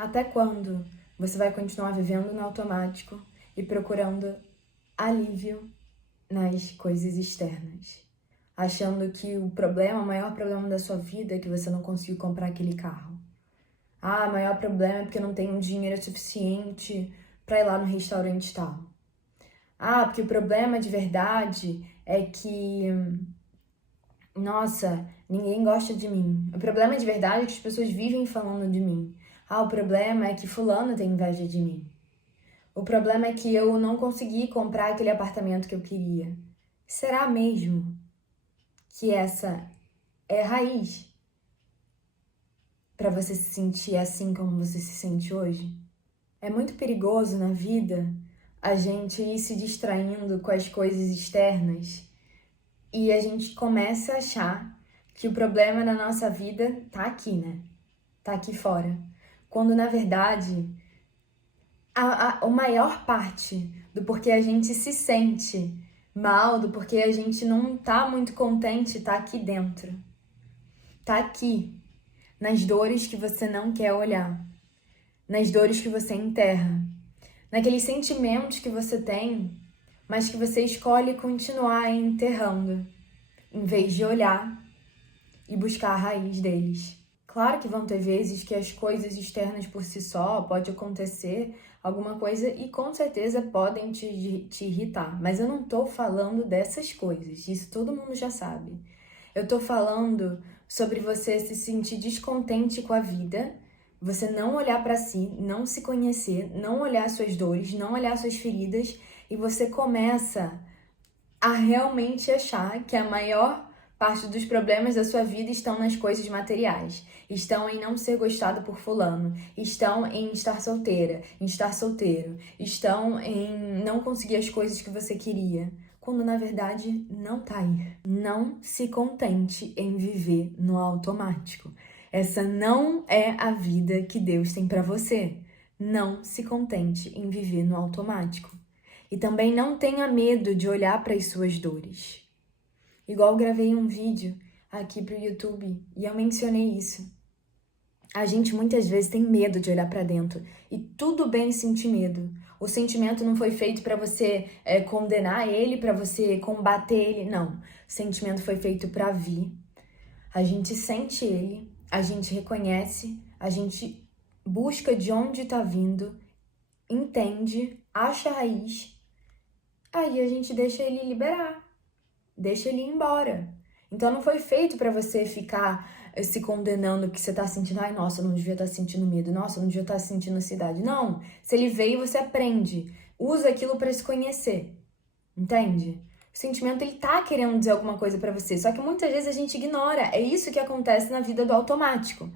Até quando você vai continuar vivendo no automático e procurando alívio nas coisas externas? Achando que o maior problema da sua vida é que você não conseguiu comprar aquele carro. O maior problema é porque não tem dinheiro suficiente para ir lá no restaurante tal. Porque o problema de verdade é que, nossa, ninguém gosta de mim. O problema de verdade é que as pessoas vivem falando de mim. O problema é que fulano tem inveja de mim. O problema é que eu não consegui comprar aquele apartamento que eu queria. Será mesmo que essa é a raiz para você se sentir assim como você se sente hoje? É muito perigoso na vida a gente ir se distraindo com as coisas externas e a gente começa a achar que o problema na nossa vida tá aqui, né? Tá aqui fora. Quando, na verdade, a maior parte do porquê a gente se sente mal, do porquê a gente não tá muito contente, tá aqui dentro. Tá aqui, nas dores que você não quer olhar, nas dores que você enterra, naqueles sentimentos que você tem, mas que você escolhe continuar enterrando, em vez de olhar e buscar a raiz deles. Claro que vão ter vezes que as coisas externas por si só pode acontecer alguma coisa e com certeza podem te irritar, mas eu não tô falando dessas coisas, isso todo mundo já sabe. Eu tô falando sobre você se sentir descontente com a vida, você não olhar pra si, não se conhecer, não olhar suas dores, não olhar suas feridas e você começa a realmente achar que a maior parte dos problemas da sua vida estão nas coisas materiais, estão em não ser gostado por fulano, estão em estar solteira, em estar solteiro, estão em não conseguir as coisas que você queria, quando na verdade não tá aí. Não se contente em viver no automático. Essa não é a vida que Deus tem pra você. Não se contente em viver no automático. E também não tenha medo de olhar para as suas dores. Igual eu gravei um vídeo aqui pro YouTube e eu mencionei isso. A gente muitas vezes tem medo de olhar para dentro e tudo bem sentir medo. O sentimento não foi feito para você condenar ele, para você combater ele, não. O sentimento foi feito para vir. A gente sente ele, a gente reconhece, a gente busca de onde tá vindo, entende, acha a raiz. Aí a gente deixa ele liberar, deixa ele ir embora. Então não foi feito pra você ficar se condenando que você tá sentindo, ai, nossa, eu não devia estar sentindo medo, nossa, eu não devia estar sentindo ansiedade. Não, se ele veio, você aprende. Usa aquilo pra se conhecer. Entende? O sentimento, ele tá querendo dizer alguma coisa pra você, só que muitas vezes a gente ignora. É isso que acontece na vida do automático.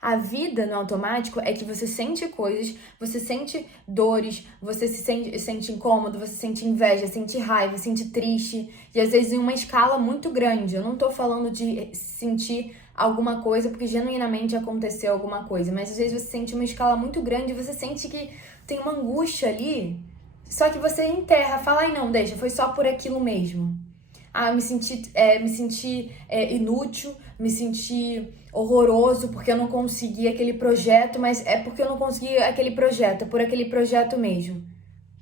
A vida no automático é que você sente coisas, você sente dores, você sente incômodo, você sente inveja, sente raiva, sente triste, e às vezes em uma escala muito grande. Eu não tô falando de sentir alguma coisa porque genuinamente aconteceu alguma coisa, mas às vezes você sente uma escala muito grande e você sente que tem uma angústia ali, só que você enterra, fala, ai não, deixa, foi só por aquilo mesmo. Eu me senti inútil, me senti horroroso porque eu não consegui aquele projeto, mas é porque eu não consegui aquele projeto, é por aquele projeto mesmo.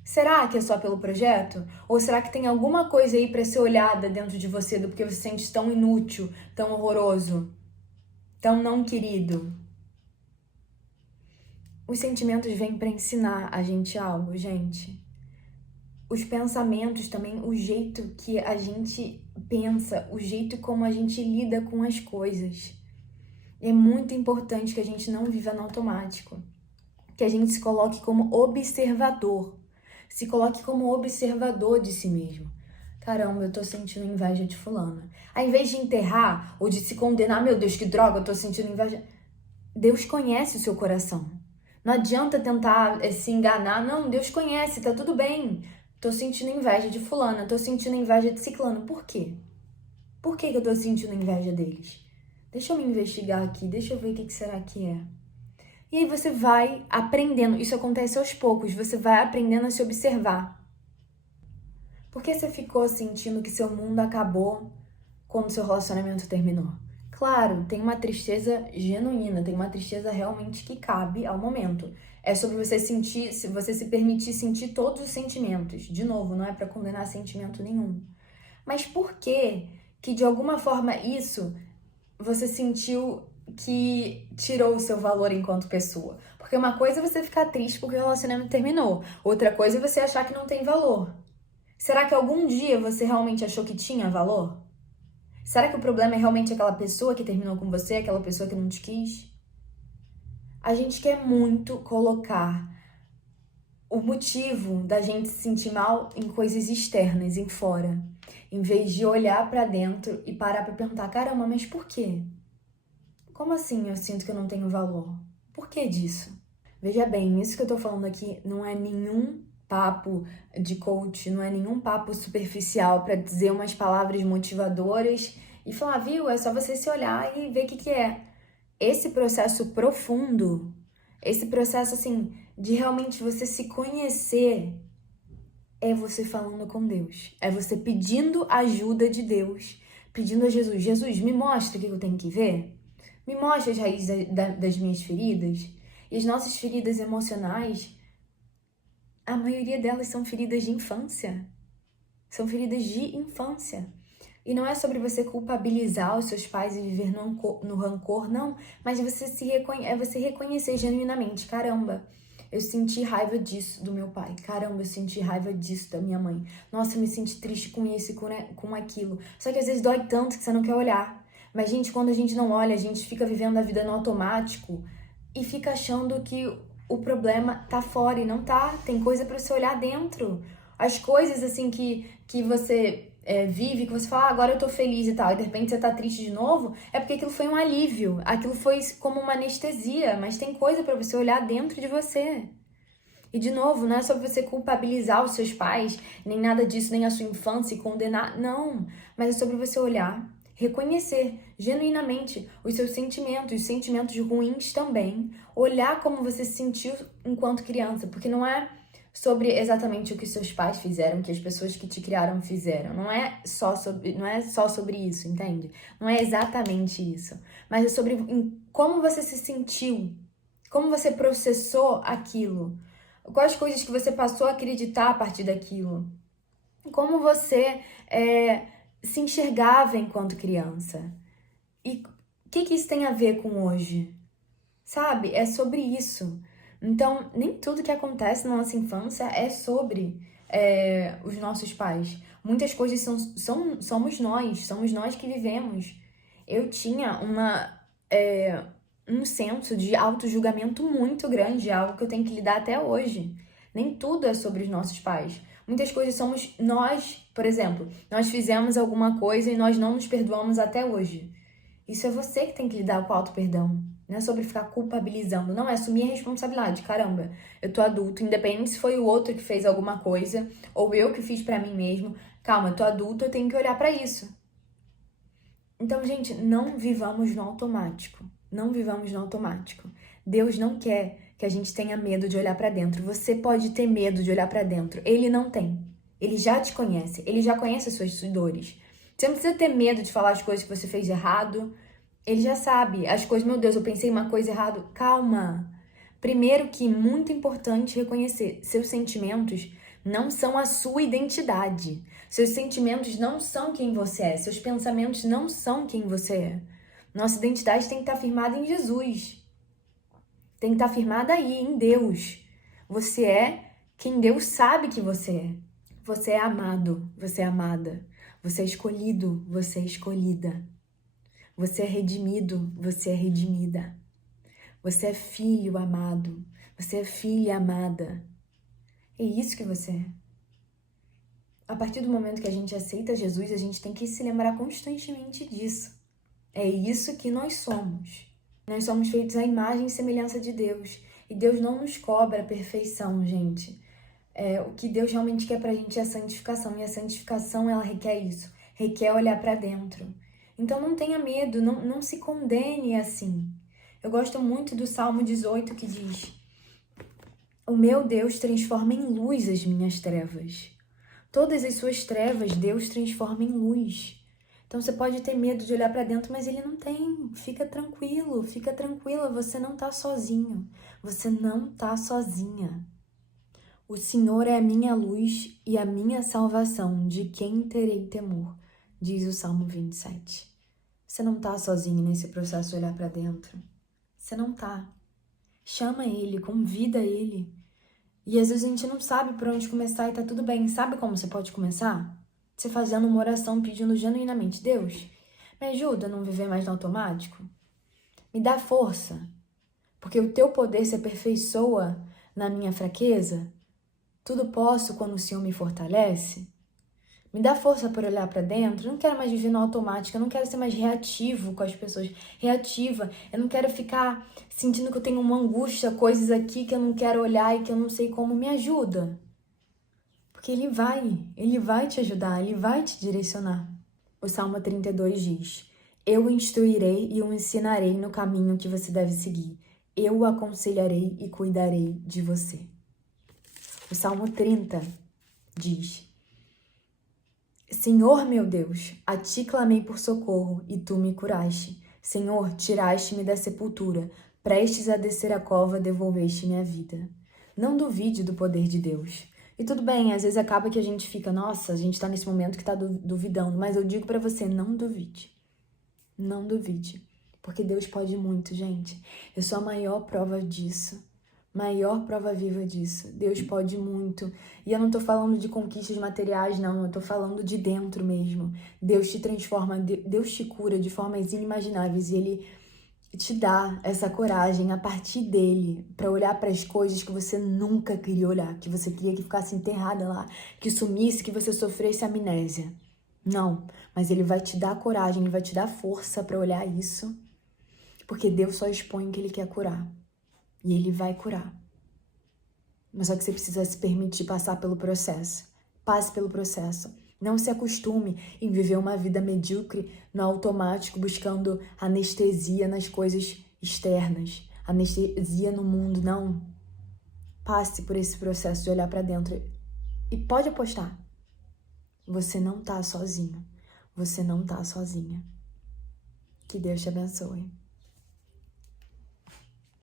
Será que é só pelo projeto? Ou será que tem alguma coisa aí pra ser olhada dentro de você do porque você se sente tão inútil, tão horroroso, tão não querido? Os sentimentos vêm pra ensinar a gente algo, gente. Os pensamentos também, o jeito que a gente pensa, o jeito como a gente lida com as coisas. É muito importante que a gente não viva no automático, que a gente se coloque como observador, se coloque como observador de si mesmo. Caramba, eu tô sentindo inveja de fulana. Ao invés de enterrar ou de se condenar, meu Deus, que droga, eu tô sentindo inveja. Deus conhece o seu coração. Não adianta tentar se enganar. Não, Deus conhece, tá tudo bem. Tô sentindo inveja de fulana, tô sentindo inveja de ciclano. Por quê? Por que eu tô sentindo inveja deles? Deixa eu me investigar aqui, deixa eu ver o que será que é. E aí você vai aprendendo, isso acontece aos poucos, você vai aprendendo a se observar. Por que você ficou sentindo que seu mundo acabou quando seu relacionamento terminou? Claro, tem uma tristeza genuína, tem uma tristeza realmente que cabe ao momento. É sobre você sentir, se você se permitir sentir todos os sentimentos. De novo, não é para condenar sentimento nenhum. Mas por que que de alguma forma isso você sentiu que tirou o seu valor enquanto pessoa? Porque uma coisa é você ficar triste porque o relacionamento terminou, outra coisa é você achar que não tem valor. Será que algum dia você realmente achou que tinha valor? Será que o problema é realmente aquela pessoa que terminou com você, aquela pessoa que não te quis? A gente quer muito colocar o motivo da gente se sentir mal em coisas externas, em fora, em vez de olhar pra dentro e parar pra perguntar: caramba, mas por quê? Como assim eu sinto que eu não tenho valor? Por que disso? Veja bem, isso que eu tô falando aqui não é nenhum papo de coach, não é nenhum papo superficial pra dizer umas palavras motivadoras e falar, viu, é só você se olhar e ver o que que é. Esse processo profundo, esse processo assim de realmente você se conhecer, é você falando com Deus, é você pedindo ajuda de Deus, pedindo a Jesus, Jesus, me mostra o que eu tenho que ver, me mostra as raízes das minhas feridas. E as nossas feridas emocionais, a maioria delas são feridas de infância, são feridas de infância. E não é sobre você culpabilizar os seus pais e viver no rancor, não. Mas é você reconhecer genuinamente. Caramba, eu senti raiva disso do meu pai. Caramba, eu senti raiva disso da minha mãe. Nossa, eu me senti triste com isso e com aquilo. Só que às vezes dói tanto que você não quer olhar. Mas, gente, quando a gente não olha, a gente fica vivendo a vida no automático e fica achando que o problema tá fora e não tá. Tem coisa pra você olhar dentro. As coisas, assim, que você vive, que você fala, agora eu tô feliz e tal, e de repente você tá triste de novo, é porque aquilo foi um alívio, aquilo foi como uma anestesia, mas tem coisa pra você olhar dentro de você. E de novo, não é sobre você culpabilizar os seus pais, nem nada disso, nem a sua infância e condenar, não, mas é sobre você olhar, reconhecer genuinamente os seus sentimentos ruins também, olhar como você se sentiu enquanto criança, porque não é sobre exatamente o que seus pais fizeram, que as pessoas que te criaram fizeram. Não é só sobre isso, entende? Não é exatamente isso. Mas é sobre como você se sentiu, como você processou aquilo, quais coisas que você passou a acreditar a partir daquilo, como você se enxergava enquanto criança. E o que isso tem a ver com hoje? Sabe? É sobre isso. Então, nem tudo que acontece na nossa infância é sobre os nossos pais. Muitas coisas somos nós que vivemos. Eu tinha um senso de auto-julgamento muito grande, algo que eu tenho que lidar até hoje. Nem tudo é sobre os nossos pais. Muitas coisas somos nós, por exemplo, nós fizemos alguma coisa e nós não nos perdoamos até hoje. Isso é você que tem que lidar com o auto-perdão. Não é sobre ficar culpabilizando. Não, é assumir a responsabilidade. Caramba, eu tô adulto, independente se foi o outro que fez alguma coisa ou eu que fiz pra mim mesmo. Calma, eu tô adulto, eu tenho que olhar pra isso. Então, gente, não vivamos no automático. Não vivamos no automático. Deus não quer que a gente tenha medo de olhar pra dentro. Você pode ter medo de olhar pra dentro. Ele não tem. Ele já te conhece. Ele já conhece as suas dores. Você não precisa ter medo de falar as coisas que você fez de errado. Ele já sabe. As coisas, meu Deus, eu pensei uma coisa errada. Calma. Primeiro que, muito importante reconhecer, seus sentimentos não são a sua identidade. Seus sentimentos não são quem você é. Seus pensamentos não são quem você é. Nossa identidade tem que estar firmada em Jesus. Tem que estar firmada aí, em Deus. Você é quem Deus sabe que você é. Você é amado, você é amada. Você é escolhido, você é escolhida. Você é redimido, você é redimida. Você é filho amado, você é filha amada. É isso que você é. A partir do momento que a gente aceita Jesus, a gente tem que se lembrar constantemente disso. É isso que nós somos. Nós somos feitos à imagem e semelhança de Deus. E Deus não nos cobra a perfeição, gente. O que Deus realmente quer pra gente é a santificação. E a santificação, ela requer isso. Requer olhar pra dentro. Então não tenha medo, não se condene assim. Eu gosto muito do Salmo 18 que diz: o meu Deus transforma em luz as minhas trevas. Todas as suas trevas, Deus transforma em luz. Então você pode ter medo de olhar para dentro, mas ele não tem. Fica tranquilo, fica tranquila, você não tá sozinho. Você não tá sozinha. O Senhor é a minha luz e a minha salvação, de quem terei temor, diz o Salmo 27. Você não tá sozinho nesse processo de olhar para dentro. Você não tá. Chama ele, convida ele. E às vezes a gente não sabe por onde começar e tá tudo bem. Sabe como você pode começar? Você fazendo uma oração pedindo genuinamente: Deus, me ajuda a não viver mais no automático. Me dá força, porque o teu poder se aperfeiçoa na minha fraqueza. Tudo posso quando o Senhor me fortalece. Me dá força para olhar para dentro. Eu não quero mais viver no automático. Eu não quero ser mais reativo com as pessoas. Reativa. Eu não quero ficar sentindo que eu tenho uma angústia, coisas aqui que eu não quero olhar e que eu não sei como. Me ajuda. Porque Ele vai te ajudar, Ele vai te direcionar. O Salmo 32 diz: Eu o instruirei e o ensinarei no caminho que você deve seguir. Eu o aconselharei e cuidarei de você. O Salmo 30 diz: Senhor meu Deus, a ti clamei por socorro e tu me curaste. Senhor, tiraste-me da sepultura, prestes a descer a cova, devolveste-me a vida. Não duvide do poder de Deus. E tudo bem, às vezes acaba que a gente fica, nossa, a gente tá nesse momento que tá duvidando, mas eu digo pra você, não duvide. Não duvide, porque Deus pode muito, gente. Eu sou a maior prova disso. Maior prova viva disso. Deus pode muito. E eu não tô falando de conquistas materiais, não. Eu tô falando de dentro mesmo. Deus te transforma, Deus te cura de formas inimagináveis. E Ele te dá essa coragem a partir dele para olhar para as coisas que você nunca queria olhar, que você queria que ficasse enterrada lá, que sumisse, que você sofresse amnésia. Não, mas Ele vai te dar coragem, Ele vai te dar força para olhar isso, porque Deus só expõe o que Ele quer curar. E Ele vai curar. Mas só que você precisa se permitir passar pelo processo. Passe pelo processo. Não se acostume em viver uma vida medíocre no automático, buscando anestesia nas coisas externas. Anestesia no mundo, não. Passe por esse processo de olhar para dentro. E pode apostar. Você não tá sozinho. Você não tá sozinha. Que Deus te abençoe.